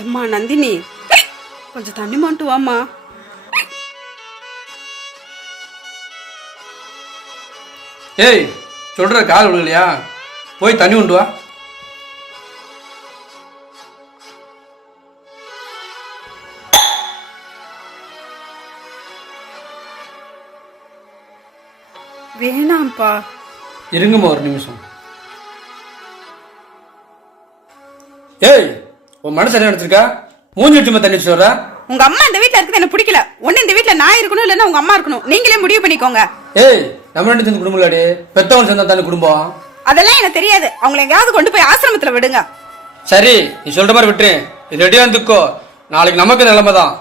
எம்மா நந்தினி? கொஞ்சம் தண்ணி மாட்டு வாம்மா. ஏய் சொல்ற கால் விழுகலையா? போய் தண்ணி கொண்டு வா. வேணாம்ப்பா. இருங்கம்மா ஒரு நிமிஷம். ஏய் உன் மனசு என்ன நினைச்சிருக்கா? மூஞ்சி வச்சுமா தண்ணி வர்ற? உங்க அம்மா இந்த வீட்ல இருக்கிறது எனக்கு பிடிக்கல. ஒண்ணு இந்த வீட்ல நான் இருக்கணும் இல்லைன்னா உங்க அம்மா இருக்கணும். நீங்களே முடிவு பண்ணிக்கோங்க. ஏய் நம்ம ரெண்டு சேர்ந்து குடும்பம் இல்லாடி பெத்தவன் சேர்ந்தா தானே குடும்பம்? அதெல்லாம் எனக்கு தெரியாது. அவங்களை எங்கேயாவது கொண்டு போய் ஆசிரமத்துல விடுங்க. சரி நீ சொல்ற மாதிரி விட்டுரு. ரெடியா இருந்துக்கோ. நாளைக்கு நமக்கு நிலைமை தான்